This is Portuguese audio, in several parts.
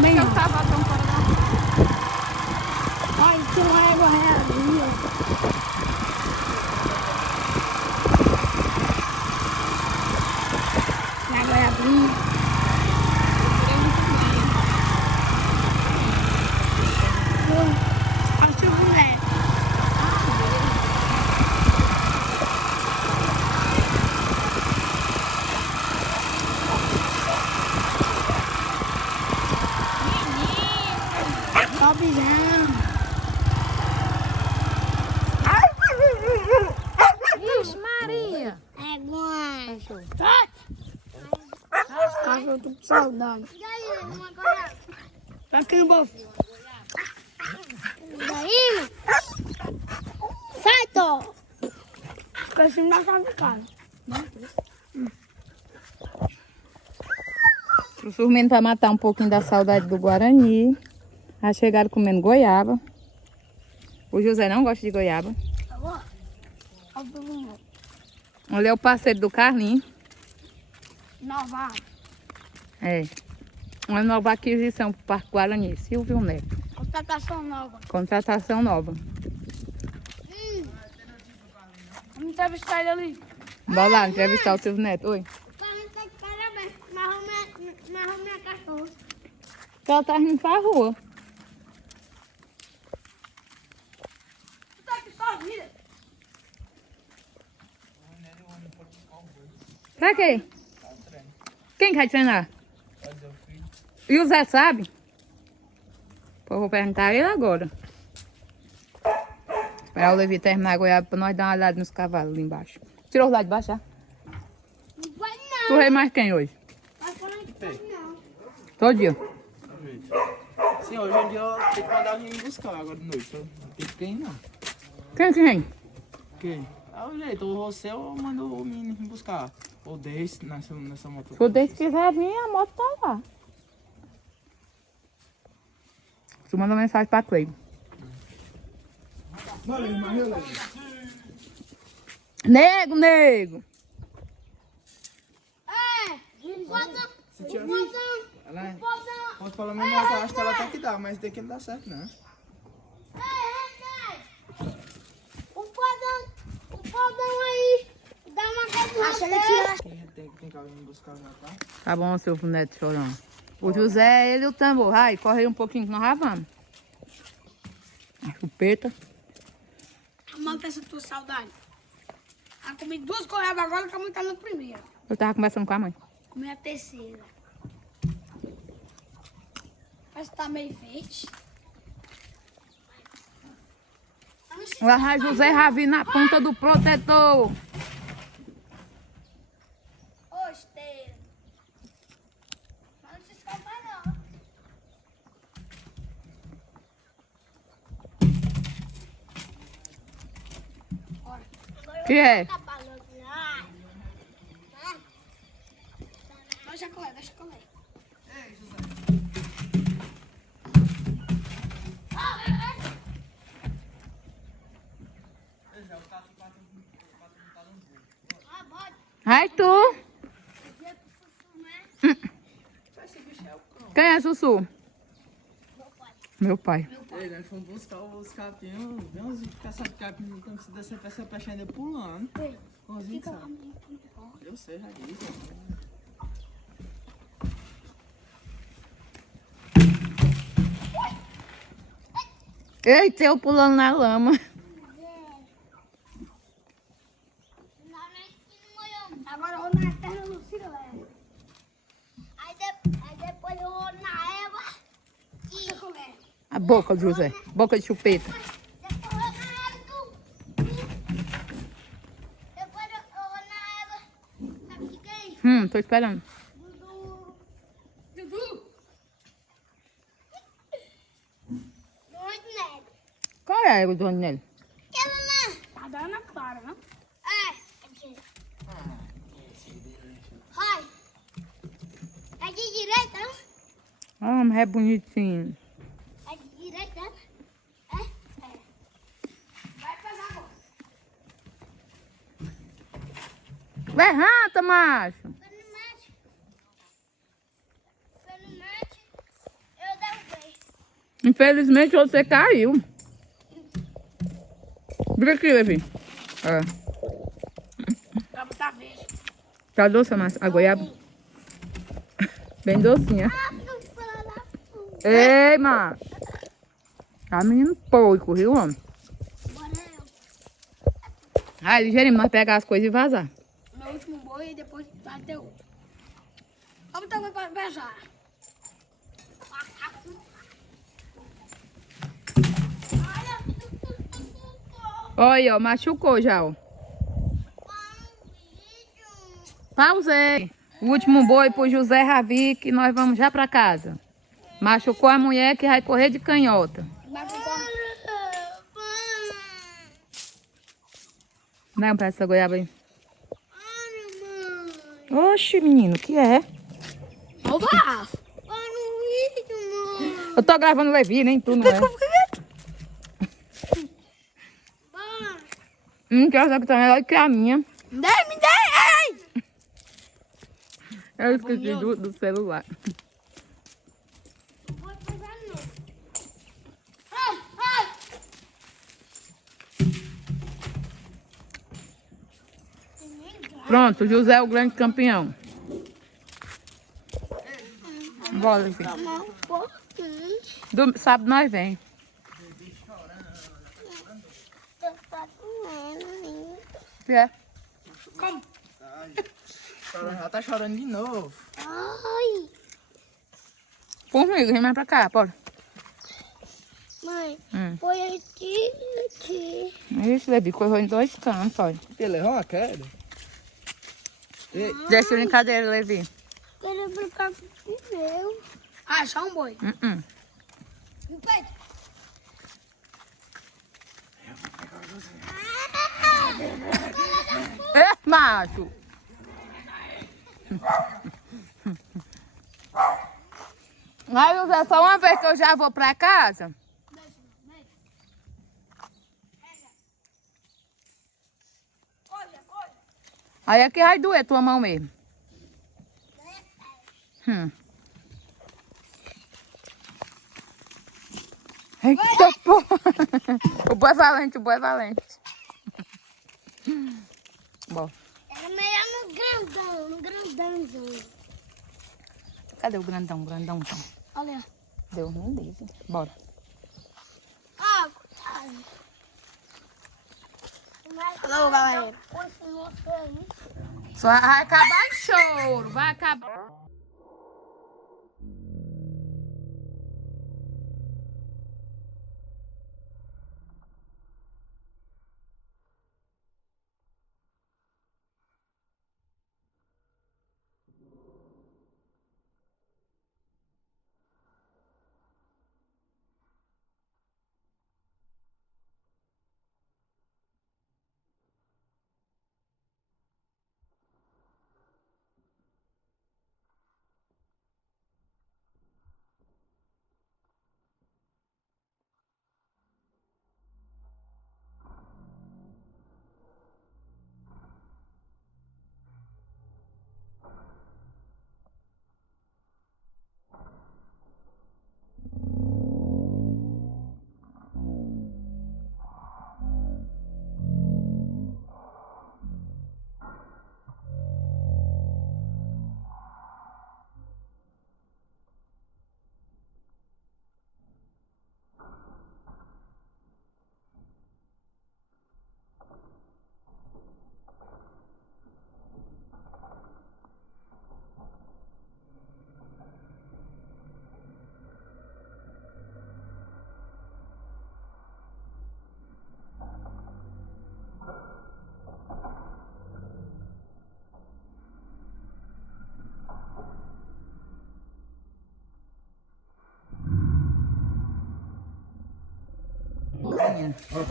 também Eu não. tava tão fora da rua. Olha, tem uma égua ali, ó. Na goiabinha. Olha o seu boneco. Sobizão. Ixi, Maria. Égua. Cachorro, tô com saudade. E aí, uma goiaba? Tá aqui no bolso. Daí? Sai, Tó. Fica assim na casa de casa. Os meninos para matar um pouquinho da saudade do Guarani. Já chegaram comendo goiaba. O José não gosta de goiaba. Olha o boneco. Ele é o parceiro do Carlinhos. Nova. É. Uma nova aquisição para o Parque Guarani. Silvio Neto. Contratação nova. Contratação nova. Vamos entrevistar ele ali. Bora lá entrevistar o Silvio Neto. Oi. Parabéns. Marrou minha cachorra. Ela tá indo pra rua. Tu tá aqui sozinha? Pra quê? Quem quer treinar? E o Zé sabe? Pô, eu vou perguntar a ele agora. Esperar o Levi terminar a goiaba pra nós dar uma olhada nos cavalos ali embaixo. Tirou os lá de baixo já? Não vai Tu não. veio mais quem hoje? Vai falar que pode não. Todo dia. Sim, hoje em dia eu tenho que mandar alguém me buscar agora de noite. Não tem quem não. Quem que vem? Quem? É o jeito, ou você ou eu mando o menino me buscar. Ou desse nessa moto. Se o Deus quiser vir, a moto tá lá. Tu manda mensagem pra Cleiton. Nego, nego! Se tiver. Ela é. Pode pelo menos eu acho que ela até que dá, mas daqui não dá certo, não. O podão aí. Dá uma cabeça. Tem que alguém me buscar já, tá? Tá bom, seu neto chorão. O José, ele e o tambor. Vai, corre aí um pouquinho que nós já vamos. A chupeta. Manta essa tua saudade. Eu comi 2 goiabas agora que a mãe tá na primeira. Eu tava conversando com a mãe. Comi a terceira. Parece que tá meio verde. Lá vai José Ravi na ponta do protetor. Ô, esteira. Mas não se escapa não. Que é? Tá falando nada. Deixa correr, deixa correr. Ah, bora. Vai tu. Quem é Sussu? Meu pai. Ei, nós fomos buscar os capinhos, vem uns caça-capinhos, então se descer pra essa peixe ainda pulando. Com os 20 sabe? Eu sei, já disse. Eita, eu pulando na lama. Agora eu vou na terra do Cirlé. Aí depois eu vou na égua Deixa correr. A boca, José. Boca de chupeta. depois eu vou na égua depois eu vou na égua. Sabe o que é isso? Tô esperando. Dudu. Muito negro. Qual é o dono dele? Aquela lá. Tá dando a clara, não? Aqui. Vai. É de direita, não? Ah, mas é bonitinho. É de direita, né? É? Vai pesar agora. Levanta, macho. Foi no mate. Eu Infelizmente você caiu. Vira aqui, Levi. Ó. Pra botar verde. Tá doce a goiaba? Bem docinha. Ei, mano. Tá menino porco, viu, homem? Ai, ligeirinho, nós pegar as coisas e vazar. Meu último boi e depois vai ter outro. Vamos também para beijar. Olha, ó, machucou já, ó. Pausei. O último boi pro José Ravi, que nós vamos já pra casa. Machucou a mulher que vai correr de canhota. Dá um pedaço dessa goiaba aí. Oxe, menino, o que é? Oba! Eu tô gravando o Levi, nem tu, não é? Que essa que tá melhor que a minha. Me dê, ei! Eu esqueci do celular. Pronto, José é o grande campeão. Bora, Levi. Sábado nós vem. O que é? Como? Ela tá chorando de novo. Comigo, vem mais pra cá, bora. Mãe, põe aqui. Isso, Levi, correu em 2 cantos, olha. Ele levou uma queda? Deixa a brincadeira, Levi. Quero brincar com o meu. Ah, só um boi. Me pede. Macho! Aí, José, só uma vez que eu já vou pra casa. Aí aqui vai doer tua mão mesmo. Eita, porra! O boi é valente, o boi é valente. Bom. Era melhor no grandãozão. Cadê o grandão, grandãozão? Olha. Deus me livre. Bora. Coitado. Alô, galera. Só vai acabar em choro, vai acabar.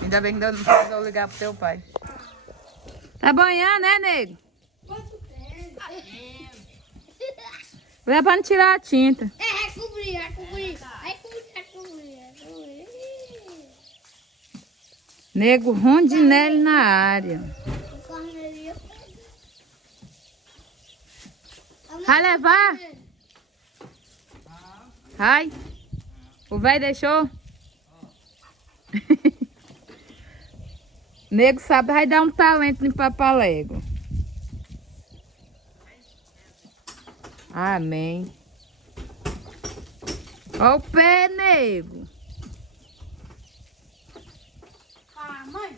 Ainda bem que não precisou ligar pro teu pai. Tá banhando, né, nego? Vai pra não tirar a tinta. Recobrir. Nego Rondinelli na área. Vai levar? Vai. O velho deixou? Nego sabe, vai dar um talento no papalego. Amém. Ó o pé, nego. Ah, mãe.